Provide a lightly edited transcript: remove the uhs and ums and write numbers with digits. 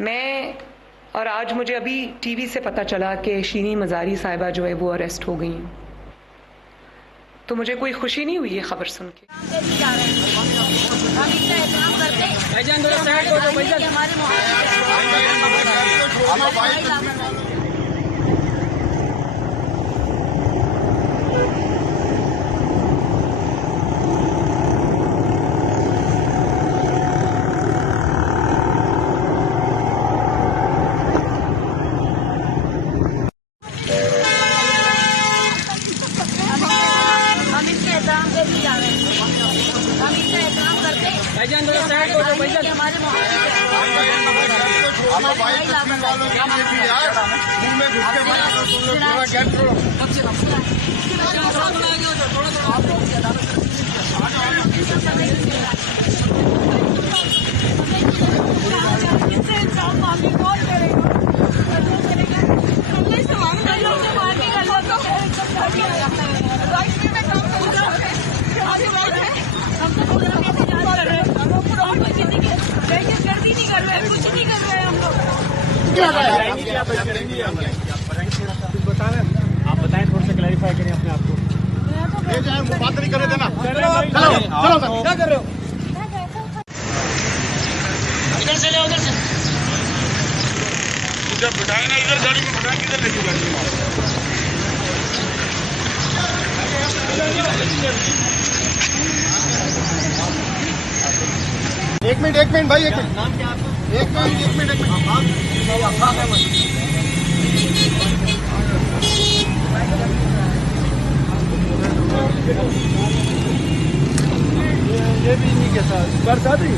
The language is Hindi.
मैं और आज मुझे अभी टीवी से पता चला कि शीनी मज़ारी साहिबा जो है वो अरेस्ट हो गई हैं, तो मुझे कोई खुशी नहीं हुई ये खबर सुन के। आप बताएं, थोड़ा सा क्लैरिफाई करें अपने आप को। बात नहीं करे देना। चलो सर, क्या कर रहे हो? इधर से ले, उधर से जब बिठाए ना इधर गाड़ी में बिठा, किधर लेके जाएंगे? एक मिनट भाई, एक मिनट। नाम क्या आपका? एक मिनट। ये भी नहीं कहता, बरसात ही